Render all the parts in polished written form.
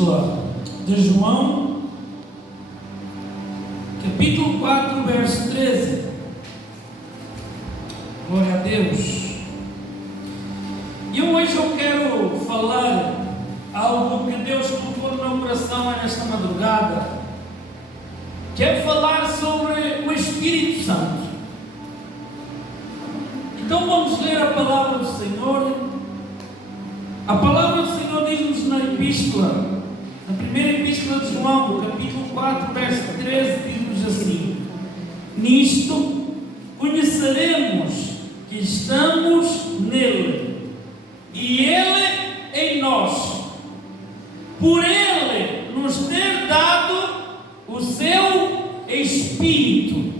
Epístola de João, capítulo 4, verso 13. Glória a Deus. E hoje eu quero falar algo que Deus colocou no meu coração nesta madrugada. Quero falar sobre o Espírito Santo. Então vamos ler a palavra do Senhor. A palavra do Senhor diz-nos na epístola, na primeira epístola de João, no capítulo 4, verso 13, diz-nos assim: nisto conheceremos que estamos nele, e ele em nós, por ele nos ter dado o seu Espírito.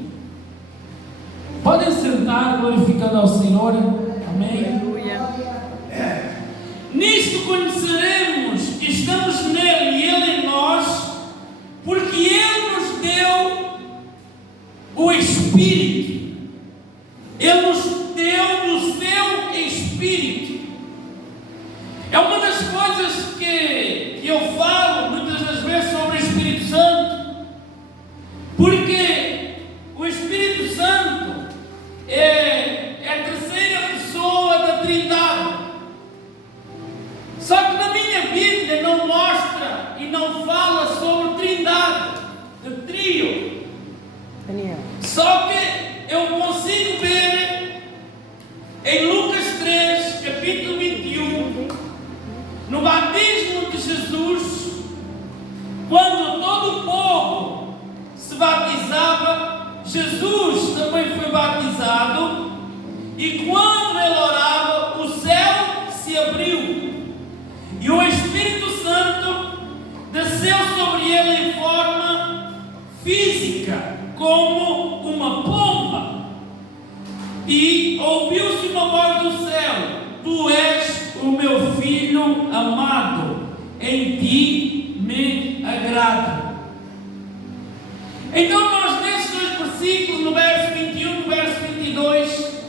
Podem sentar, glorificando ao Senhor. Amém. Nisto conheceremos que estamos nele e ele em nós, porque ele nos deu o Espírito. Ele nos deu o seu Espírito. É uma das coisas que eu falo muitas das vezes sobre o Espírito Santo, porque o Espírito Santo é a terceira pessoa da Trindade. Só que na minha Bíblia não mostra e não fala sobre Trindade, de trio. Só que eu consigo ver em Lucas 3, capítulo 21, no batismo de Jesus, quando todo o povo se batizava, Jesus também foi batizado, e quando ele orava, o céu se abriu. E o Espírito Santo desceu sobre ele em forma física, como uma pomba. E ouviu-se uma voz do céu: tu és o meu filho amado, em ti me agrado. Então nós, nesses dois versículos, no verso 21 e no verso 22,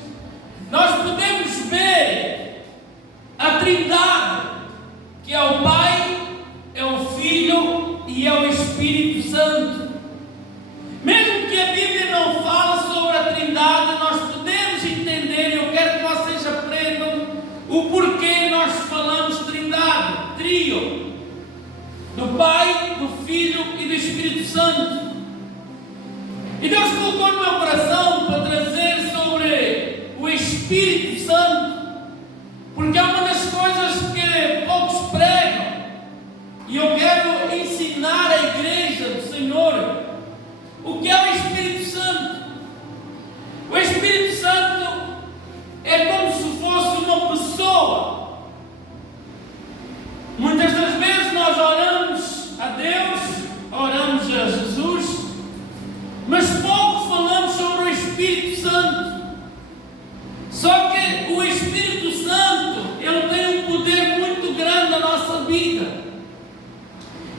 nós podemos ver a Trindade, que é o Pai, é o Filho e é o Espírito Santo. Mesmo que a Bíblia não fale sobre a Trindade, nós podemos entender, e eu quero que vocês aprendam o porquê nós falamos Trindade, trio, do Pai, do Filho e do Espírito Santo. E Deus colocou no meu coração para trazer sobre o Espírito Santo, porque é uma das coisas que poucos pregam, e eu quero ensinar a igreja do Senhor o que é o Espírito Santo. O Espírito Santo é como se fosse uma pessoa. Muitas das vezes nós oramos a Deus, oramos a Jesus, mas pouco falamos sobre o Espírito Santo. Só que o Espírito Santo, ele tem um poder muito grande na nossa vida.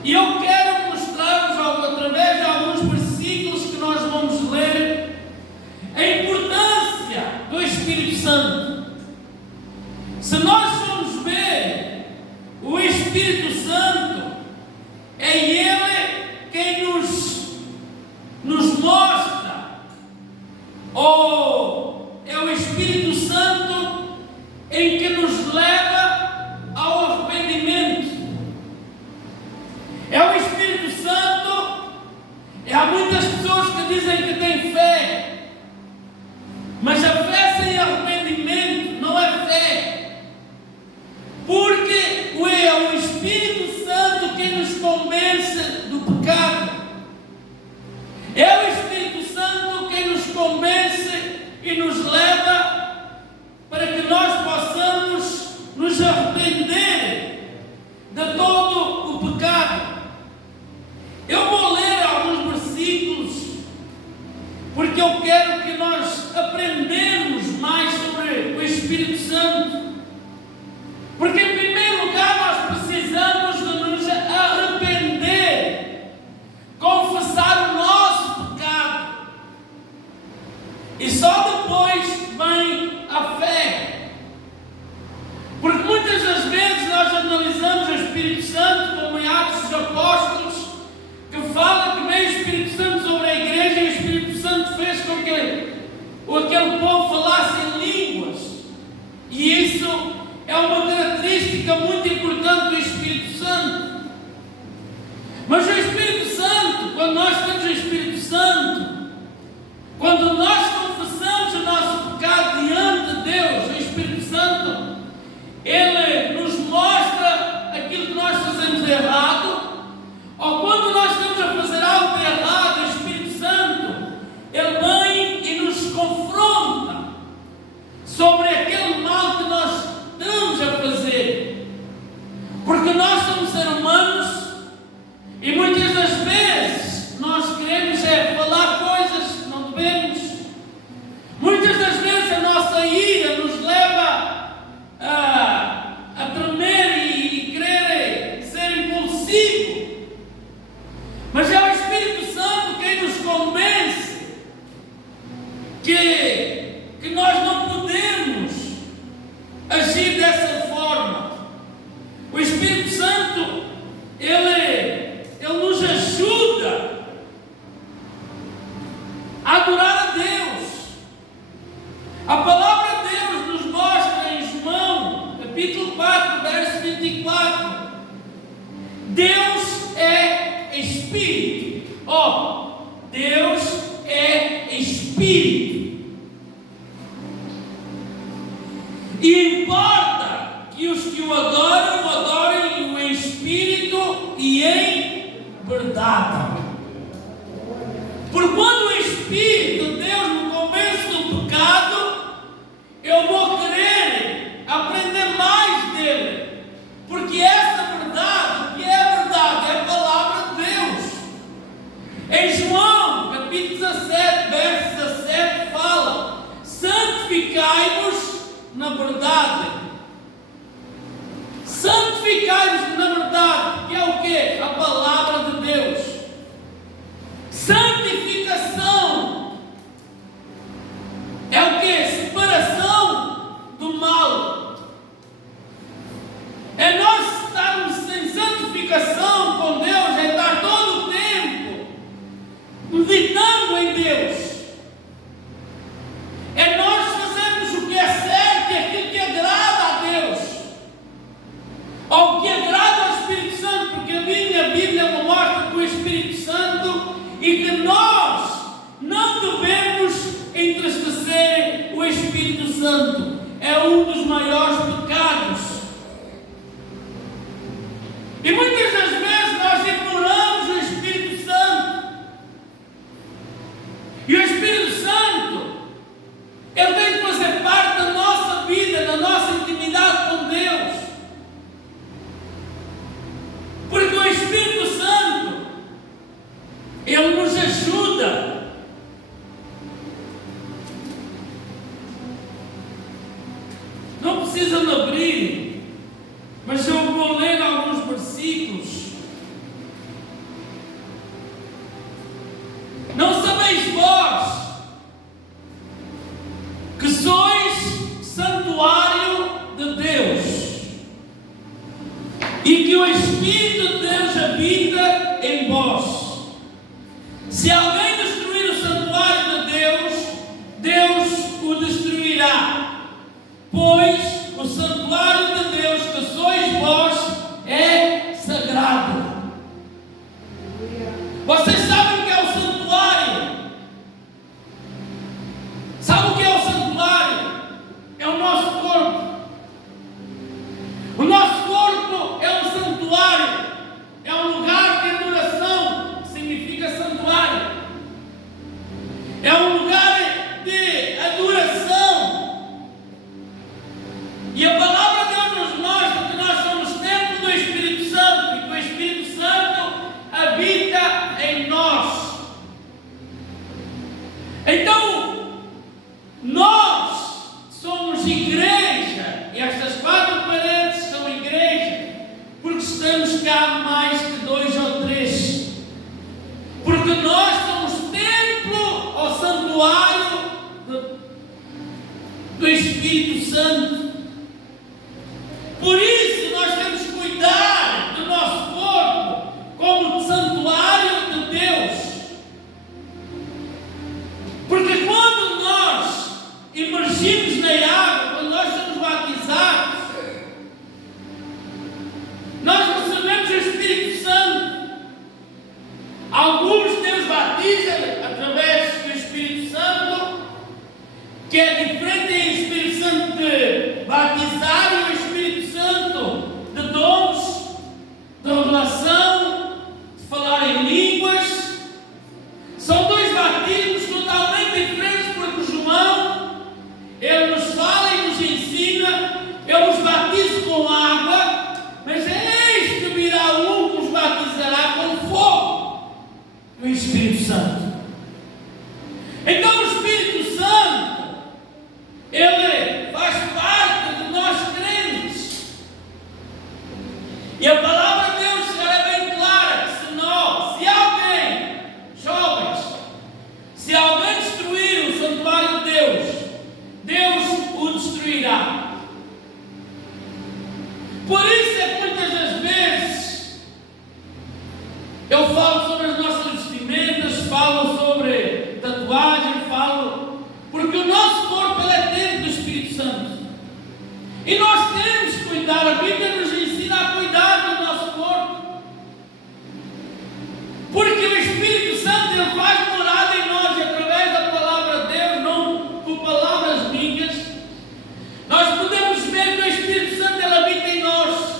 E eu quero mostrar-vos, através de quando nós temos o Espírito Santo, quando nós confessamos o nosso pecado diante de Deus, o Espírito Santo, Ele nos mostra aquilo que nós fazemos errado, ou quando nós estamos a fazer algo errado, o Espírito Santo, Ele vem e nos confronta sobre aquele mal que nós estamos a fazer. Porque nós somos seres humanos e muitas das vezes nós queremos falar coisas que não devemos. Muitas das vezes a nossa ira nos leva a tremer e querer ser impulsivo. Mas é o Espírito Santo quem nos convence que nós não podemos agir dessa forma. O Espírito Santo, Ele nos ajuda a adorar a Deus. A palavra de Deus nos mostra em João, capítulo 4, verso 24. Deus é Espírito. Deus é Espírito. E importa que os que o adoram, o adorem em Espírito e em verdade. Por quando o Espírito de Deus me convence do pecado, eu vou querer aprender mais dele. Porque essa verdade, o que é verdade, é a palavra de Deus. Em João, capítulo 17, verso 17, fala: santificai-vos na verdade. Santificai-vos na verdade, que é o quê? A palavra de Deus. Santificação é o quê? Separação do mal. É nós estarmos em santificação com Deus, é estar todo o tempo meditando em Deus. É nós fazermos o que é certo e aquilo que agrada a Deus, ou o que agrada ao Espírito Santo, porque a minha Bíblia me mostra que o Espírito Santo e que nós não devemos entristecer o Espírito Santo. É um dos maiores pecados. E muitas das vezes nós ignoramos o Espírito Santo. E o Espírito Santo, ele tem que fazer parte da nossa vida, da nossa intimidade com Deus. Porque o Espírito Santo, ele nos ajuda. Não precisa me abrir, mas eu vou ler alguns versículos. Não sabeis vós que sois santuário de Deus e que o Espírito de Deus habita em vós? Se alguém destruir o santuário de Deus, Deus o destruirá, pois o santuário de Deus que sois vós é sagrado. Vocês sabem o que é o santuário? batiza através do Espírito Santo, que é diferente do Espírito Santo de batizar e o Espírito Santo de dons, de revelação, de falar em línguas. São dois batismos totalmente diferentes, porque João, ele nos fala e nos ensina, ele nos batiza com água, mas eis que virá um que os batizará com fogo, o Espírito Santo. Então o Espírito Santo, ele faz parte de nós crentes. E a palavra de Deus é bem clara que se alguém, jovens, se alguém destruir o santuário de Deus, Deus o destruirá. Por isso é que muitas das vezes eu falo sobre as nossas vestimentas, falo sobre tatuagem, porque o nosso corpo ele é templo do Espírito Santo. E nós temos que cuidar, a Bíblia nos ensina a cuidar do nosso corpo. Porque o Espírito Santo ele faz morada em nós, e através da palavra de Deus, não por palavras minhas, nós podemos ver que o Espírito Santo ele habita em nós.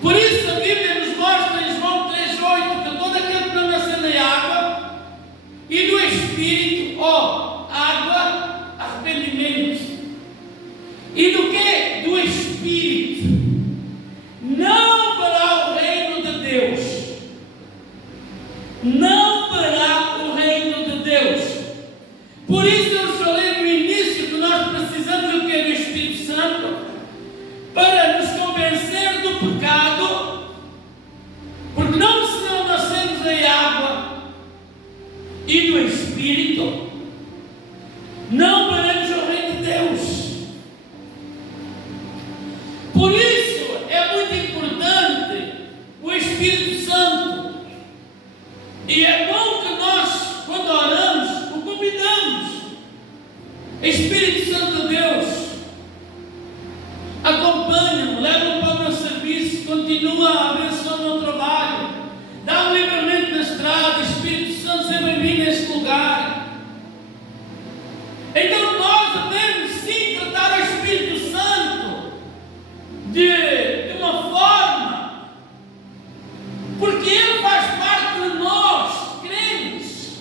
Por isso a Bíblia nos mostra em João 3,8 que todo aquele que não nascer da água e do Espírito, água, arrependimento. E do que? Do Espírito. Não para o reino de Deus. Não para o reino de Deus. Por isso eu falei no início que nós precisamos do que? Do Espírito Santo para nos convencer do pecado, porque não se não nascemos da água e do Espírito, não veremos o reino de Deus. Por isso é muito importante o Espírito Santo, e é bom que nós, quando oramos, o convidamos. Espírito Santo de Deus, acompanha-me, leva-me para o meu serviço, continua a abençoar o meu trabalho, dá um livramento na estrada. Espírito Santo, seja bem-vindo a este lugar. Então nós devemos sim tratar o Espírito Santo de uma forma, porque ele faz parte de nós, crentes.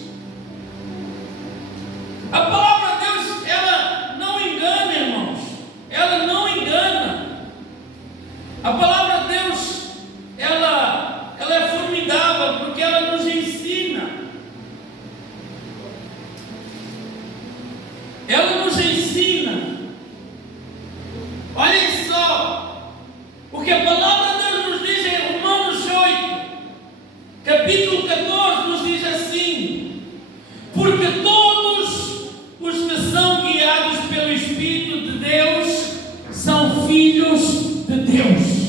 A palavra de Deus, ela não engana, irmãos, ela não engana. A palavra de Deus, ela é formidável, porque ela nos ensina. Ela nos ensina. Olhem só o que a palavra de Deus nos diz em Romanos 8, capítulo 14, nos diz assim: porque todos os que são guiados pelo Espírito de Deus são filhos de Deus.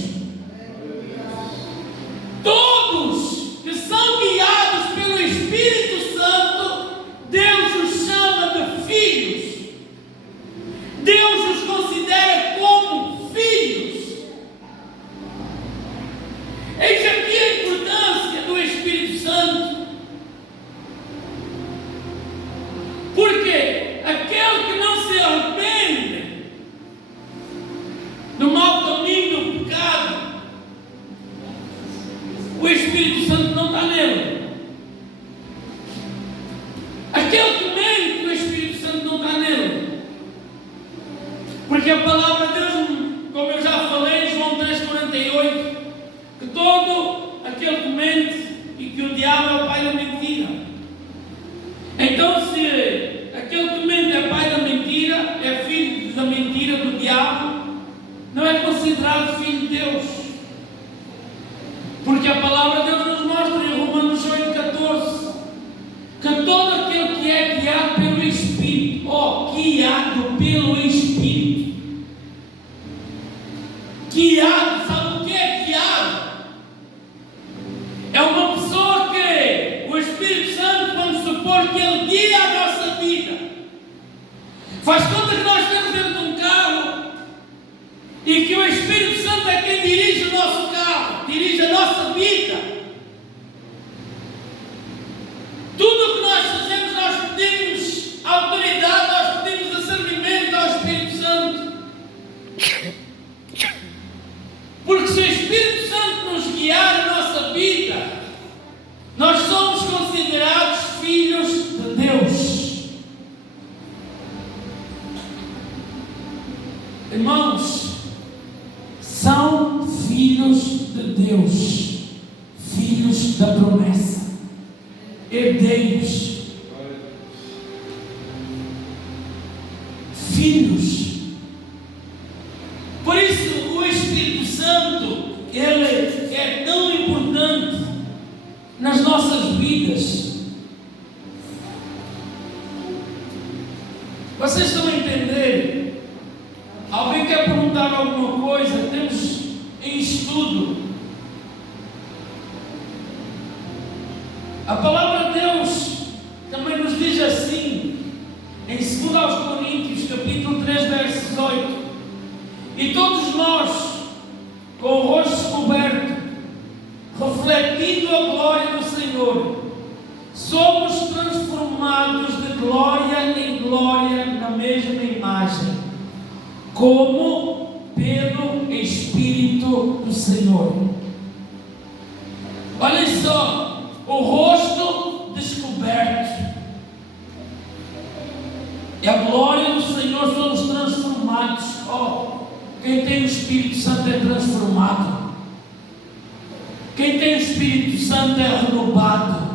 Todos que são guiados pelo Espírito Santo, Deus os chama de filhos. Deus os considera como filhos. Eis aqui a importância do Espírito Santo. Porque aquele que não se arrepende do mau caminho do pecado, o Espírito Santo não está nele. Aquele que mente, o Espírito Santo não está nele. Porque a palavra de Deus, como eu já falei em João 3,48, que todo aquele que mente e que o diabo é o pai da mentira. Então, se aquele que mente é pai da mentira, é filho da mentira do diabo, não é considerado filho de Deus. Porque a palavra de Deus nos mostra em Romanos 8,14 que todo aquele que é guiado pelo Espírito, guiado pelo Espírito, guiado, sabe o que é guiado? É uma pessoa que o Espírito Santo, vamos supor que ele guia a nossa vida. Faz conta que nós estamos dentro de um carro e que o Espírito Santo é quem dirige o nosso carro, dirige a nossa vida. Deus, filhos da promessa, herdeiros, filhos. Por isso o Espírito Santo, ele é tão importante nas nossas vidas. Vocês estão a entender? Alguém quer perguntar alguma coisa? Temos em estudo. A palavra de Deus também nos diz assim, em 2 aos Coríntios, capítulo 3, verso 18: e todos nós, com o rosto descoberto, refletindo a glória do Senhor, somos transformados de glória em glória na mesma imagem, como pelo Espírito do Senhor. Olhem só, o rosto descoberto, e a glória do Senhor, somos transformados. Quem tem o Espírito Santo é transformado. Quem tem o Espírito Santo é renovado.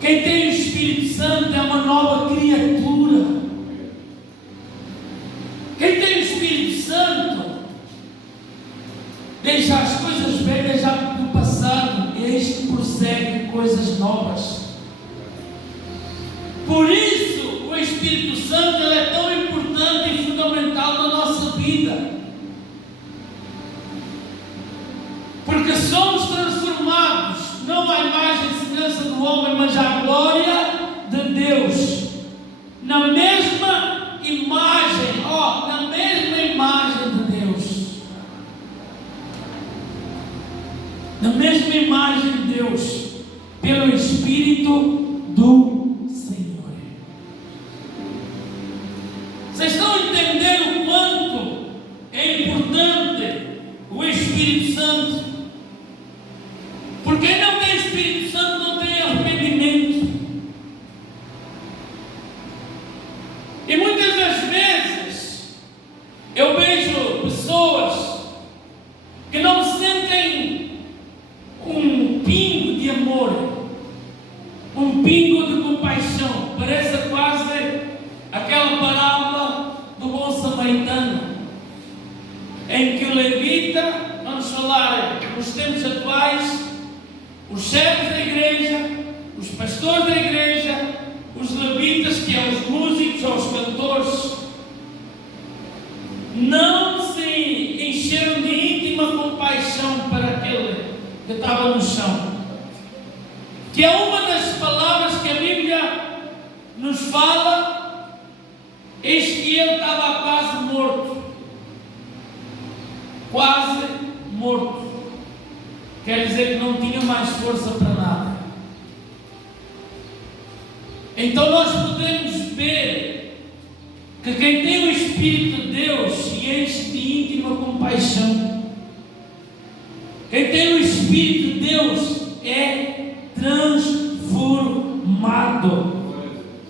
Quem tem o Espírito Santo é uma nova criatura. Quem tem o Espírito Santo deixa as coisas velhas já do passado e eis que prossegue coisas novas. Por isso o Espírito Santo é tão importante e fundamental na nossa vida, porque somos transformados não à imagem e semelhança do homem, mas à glória de Deus, na mesma imagem, na mesma imagem de Deus, na mesma imagem de Deus, pelo Espírito do Senhor. Vocês estão a entender o quanto é importante o Espírito Santo? Porque quem não tem Espírito Santo não tem arrependimento. E muitas das vezes eu vejo pessoas que não sentem um pingo de amor, um pingo de compaixão. Parece quase aquela parábola do bom samaritano, em que o levita, vamos falar nos tempos atuais, os chefes da igreja, os pastores da igreja, os levitas, que são os músicos ou os cantores, não se encheram de íntima compaixão para aquele que estava no chão, que é uma das palavras que a Bíblia nos fala. Eis que ele estava quase morto. Quase morto. Quer dizer que não tinha mais força para nada. Então nós podemos ver que quem tem o Espírito de Deus se enche de íntima compaixão. Quem tem o Espírito de Deus é transformado.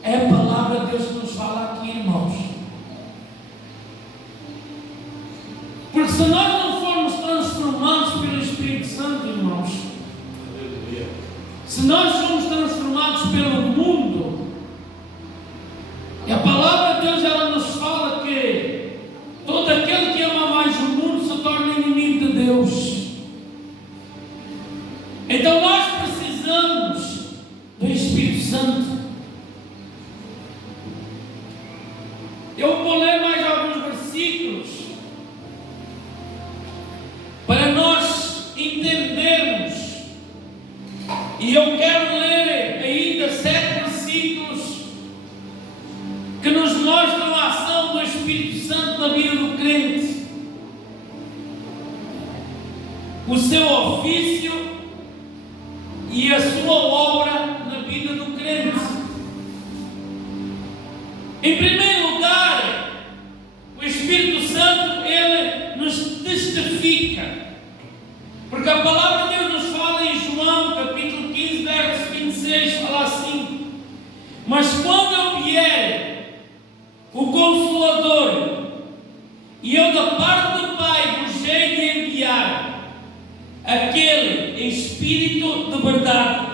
É a palavra de Deus que nos fala aqui, irmãos. Porque se nós não formos transformados pelo Espírito Santo, irmãos, se nós somos transformados pelo mundo, e a palavra de Deus ela nos fala que todo aquele que ama mais o mundo se torna inimigo de Deus. Então nós precisamos do Espírito Santo. Eu vou ler mais alguns versículos para nós entendermos, e eu quero ler ainda 7 versículos que nos mostram a ação do Espírito Santo na vida do crente, o seu ofício e a sua obra na vida do crente. Em primeiro lugar, o Espírito Santo, ele nos testifica, porque a palavra de Deus nos fala em João, capítulo 15, verso 26, fala assim: mas quando eu vier, o Consolador, e eu da parte do Pai vos hei de enviar, aquele Espírito de verdade,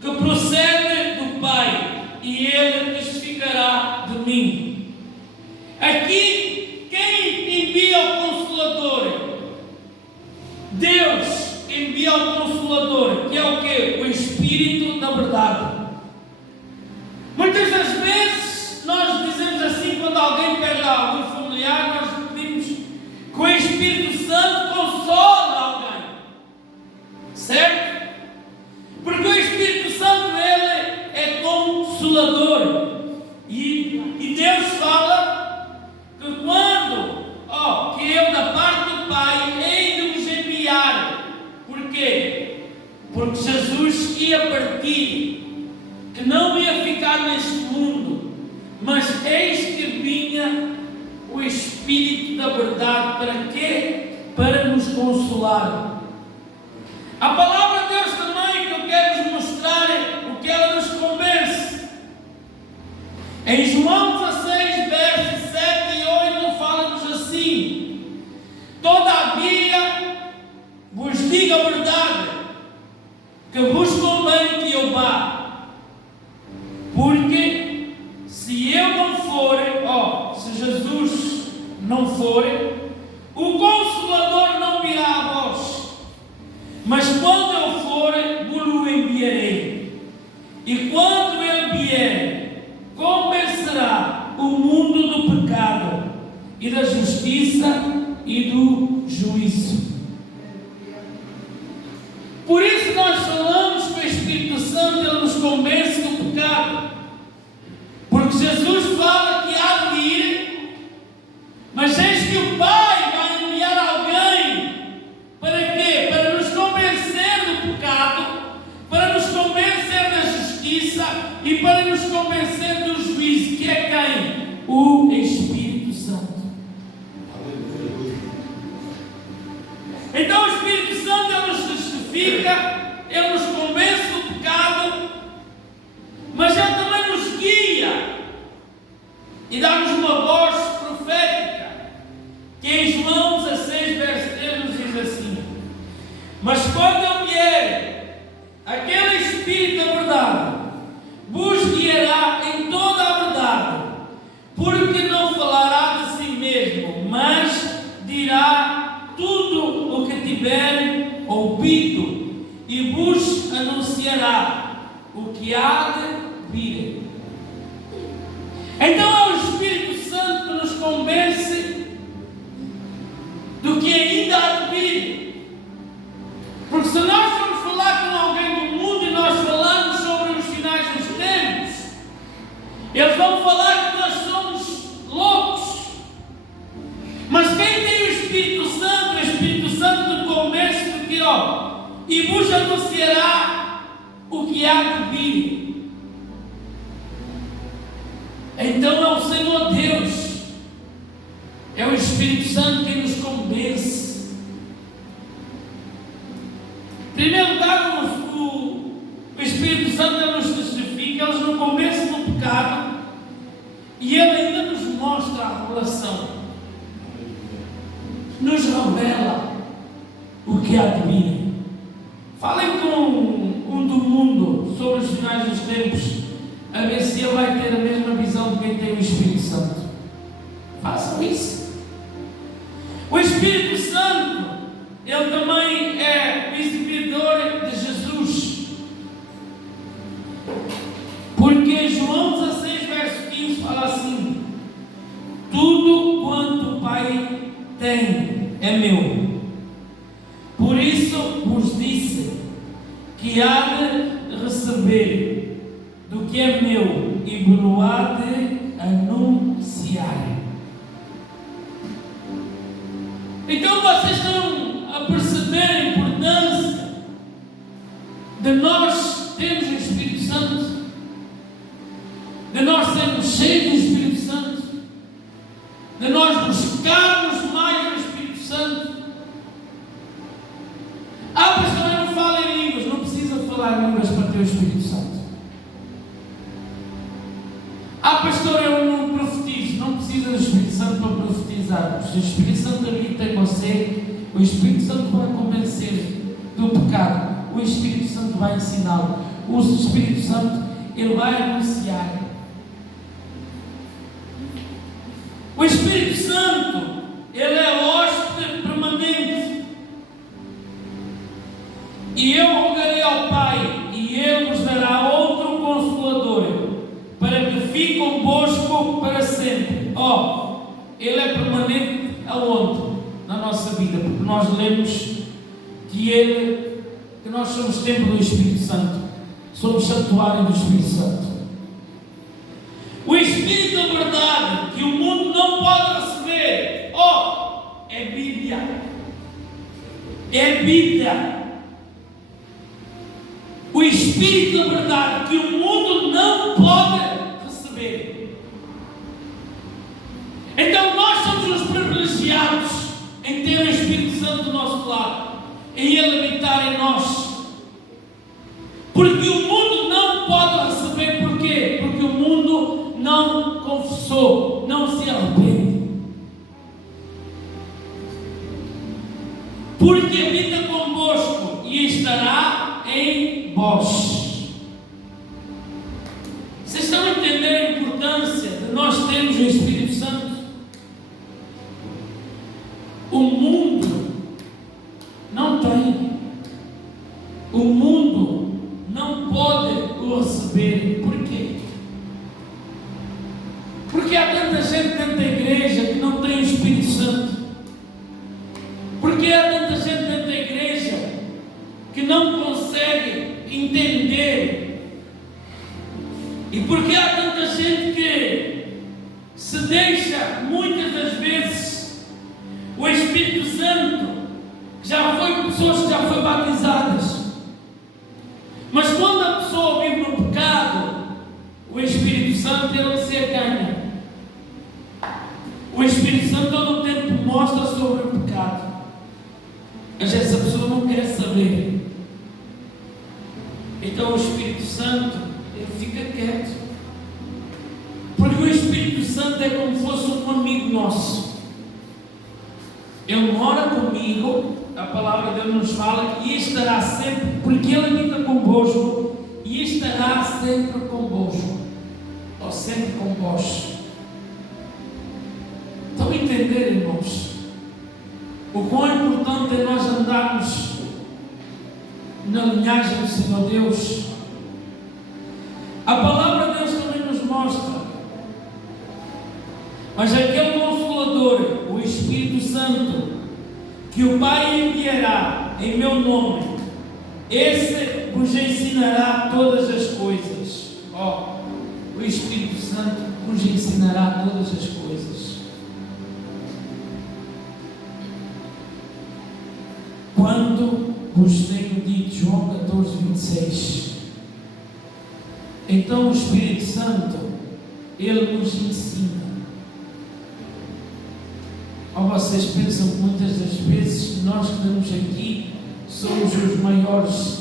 que procede do Pai, e Ele testificará de mim. Aqui, quem envia o Consolador? Deus envia o Consolador, que é o quê? O Espírito da verdade. Muitas das vezes nós dizemos assim, quando alguém perde algum familiar, nós pedimos que o Espírito Santo console alguém, certo? Porque o Espírito Santo, ele é consolador, e Deus fala que quando, que eu da parte do Pai hei de vos enviar. Porquê? Porque Jesus ia partir, que não ia ficar neste mundo, mas eis que vinha o Espírito da verdade. Para quê? Para nos consolar. A palavra de Deus também, que eu quero vos mostrar o que ela nos convence. Em João 16, versos 7 e 8, fala-nos assim: todavia vos digo a verdade, que vos convém que eu vá. Porque se eu não for, se Jesus não for, o Consolador não virá a vós. Mas quando eu for, vos-lo enviarei. E quando ele vier, convencerá o mundo do pecado, e da justiça e do juízo. Por isso nós falamos que o Espírito Santo, ele nos convence do pecado. Porque Jesus fala que há de ir, mas eis que o Pai vai enviar alguém. Para quê? Para nos convencer do pecado, para nos convencer da justiça e para nos convencer do juízo, que é quem? O Espírito Santo. Então o Espírito Santo, ele nos testifica, ele nos convence do pecado, mas ele também nos guia e dá-nos uma voz profética, que em João 16, verso 3 nos diz assim: mas quando eu vier, aquele Espírito da verdade vos guiará em toda a verdade, porque não falará de si mesmo, mas dirá tudo o que tiver ouvido, e vos anunciará o que há de vir. Então é o Espírito Santo que nos convence do que ainda há de vir. Porque se nós formos falar com alguém do mundo e nós falarmos sobre os finais dos tempos, eles vão falar que nós somos loucos. Mas quem tem o Espírito Santo te convence do que, e vos anunciará o que há de vir. Então é o Senhor Deus, é o Espírito Santo que nos convence. Em primeiro lugar, o Espírito Santo nos testifica, ele nos convence do pecado, e ele ainda nos mostra a revelação, nos revela o que há de vir. Falem com um do mundo sobre os finais dos tempos, a ver se ele vai ter a mesma visão de quem tem o Espírito Santo. Façam isso. O Espírito Santo, ele também é o exibidor de Jesus. Porque João 16, verso 15 fala assim: tudo quanto o Pai tem é meu. Por isso vos disse que há de receber do que é meu e vos há de anunciar. Então vocês estão a perceber a importância de nós termos o Espírito Santo, de nós sermos cheios do Espírito Santo, de nós buscarmos mais o Espírito Santo. Pastor, eu não falo em línguas. Não precisa falar em línguas para ter o Espírito Santo. Pastor, eu não profetizo. Não precisa do Espírito Santo para profetizar. Se o Espírito Santo habita em você, o Espírito Santo vai convencer pecado, o Espírito Santo vai ensiná-lo. O Espírito Santo, ele vai anunciar. O Espírito Santo, ele é hóspede permanente. E eu rogarei ao Pai, e Ele vos dará outro Consolador, para que fique convosco para sempre. Ele é permanente aonde? Na nossa vida, porque nós lemos que nós somos templo do Espírito Santo, somos santuário do Espírito Santo. O Espírito da verdade, que o mundo não pode receber, é Bíblia. É Bíblia. O Espírito da verdade, que o mundo não pode receber. Então nós somos os privilegiados em ter o Espírito Santo do nosso lado, em Ele habitar em nós. Porque o mundo não pode receber, porquê? Porque o mundo não confessou, não se arrepende. Porque habita convosco e estará em vós. Vocês estão a entender a importância de nós termos o Espírito Santo? O mundo não tem. O mundo não pode o receber. Por quê? Porque há tanta gente dentro da igreja que não tem o Espírito Santo. Porque há tanta gente dentro da igreja que não consegue entender. E porque há tanta gente que se deixa, muitas das vezes, o Espírito Santo, pessoas que já foram batizadas, mas quando a pessoa vive no pecado, o Espírito Santo, ele se aganha. O Espírito Santo todo o tempo mostra sobre o pecado, mas essa pessoa não quer saber. Então o Espírito Santo, ele fica quieto, porque o Espírito Santo é como se fosse um amigo nosso. Ele mora comigo, a palavra de Deus nos fala, e estará sempre, porque Ele habita convosco, e estará sempre convosco, ou sempre convosco. Estão a entender, irmãos? O quão importante é nós andarmos na linhagem do Senhor Deus. A palavra de Deus também nos mostra, mas aquele Consolador, o Espírito Santo, que o Pai enviará em meu nome, esse vos ensinará todas as coisas. O Espírito Santo vos ensinará todas as coisas. Quando vos tenho dito, João 14, 26, então o Espírito Santo, ele nos ensina. Vocês pensam que muitas das vezes nós que estamos aqui somos os maiores.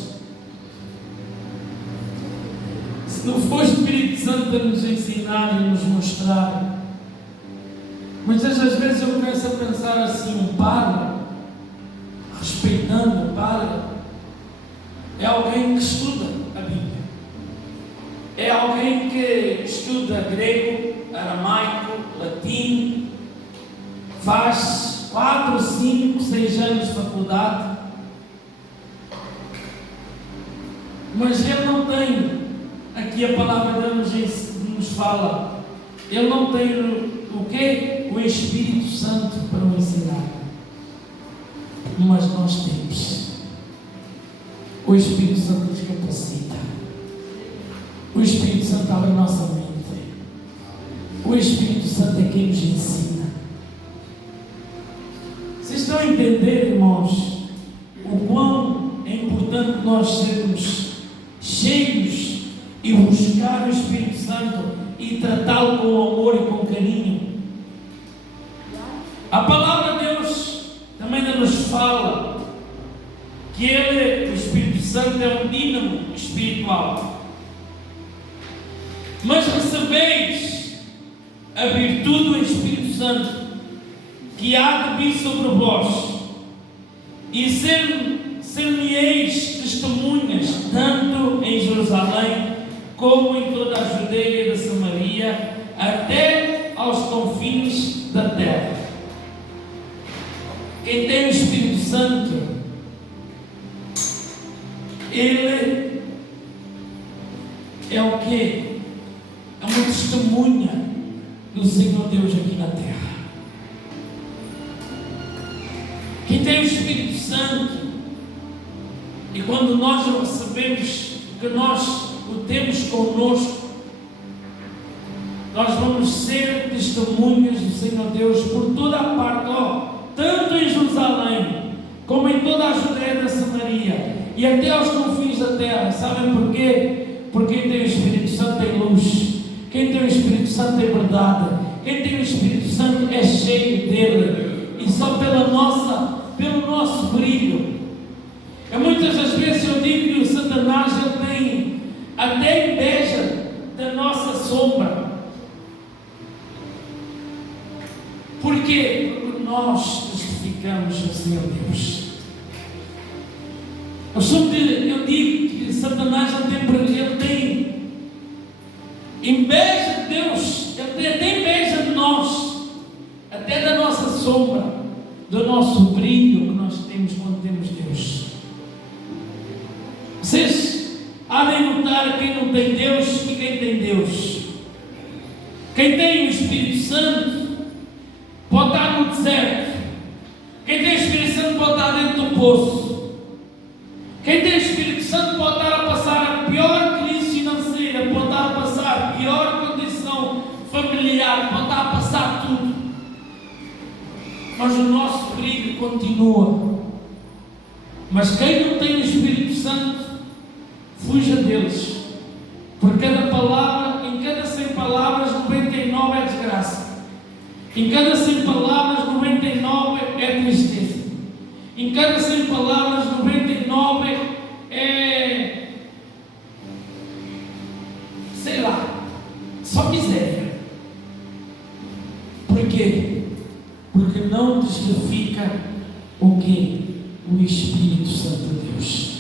Se não for o Espírito Santo a nos ensinar e nos mostrar, muitas das vezes eu começo a pensar assim: um padre, respeitando o padre, é alguém que estuda a Bíblia, é alguém que estuda grego, aramaico, latim, faz 4, 5, 6 anos de faculdade, mas ele não tem, aqui a palavra de Deus nos fala, ele não tem o quê? O Espírito Santo para o ensinar, mas nós temos. O Espírito Santo nos capacita, o Espírito Santo abre a nossa mente, o Espírito Santo é quem nos ensina. Vocês estão a entender, irmãos, o quão é importante nós sermos cheios e buscar o Espírito Santo e tratá-lo com amor e com carinho? A palavra de Deus também nos fala que o Espírito Santo é um dínamo espiritual. Mas recebeis a virtude do Espírito Santo, que há de vir sobre vós, e sendo ser-me-eis testemunhas, tanto em Jerusalém, como em toda a Judeia e da Samaria, até aos confins da terra. Quem tem o Espírito Santo, ele é o quê? É uma testemunha do Senhor Deus aqui na terra. Quem tem o Espírito Santo, e quando nós o recebemos, que nós o temos conosco, nós vamos ser testemunhas do Senhor Deus por toda a parte, tanto em Jerusalém, como em toda a Judeia da Samaria, e até aos confins da terra. Sabem porquê? Porque quem tem o Espírito Santo tem luz, quem tem o Espírito Santo tem verdade, quem tem o Espírito Santo é cheio dele, e só pelo nosso brilho. Muitas das vezes eu digo que o Satanás ele tem até inveja da nossa sombra. Por quê? Porque nós testificamos o Senhor Deus. Eu digo que Satanás ele tem inveja de Deus, ele tem até inveja de nós, até da nossa sombra, do nosso brilho que nós temos quando temos Deus. Vocês há de notar quem não tem Deus e quem tem Deus. Quem tem o Espírito Santo pode estar no deserto. Quem tem o Espírito Santo pode estar dentro do poço. Quem tem o Espírito Santo pode estar a passar a pior crise financeira, pode estar a passar a pior condição familiar, pode estar a passar tudo. Mas o nosso brilho continua. Mas quem não tem o Espírito Santo, fuja deles. Por cada palavra, em cada 100 palavras, 99 é desgraça. Em cada 100 palavras, 99 é tristeza. Em cada 100 palavras, 99 é, sei lá, só miséria. Por quê? Porque não testifica o quê? O Espírito Santo de Deus.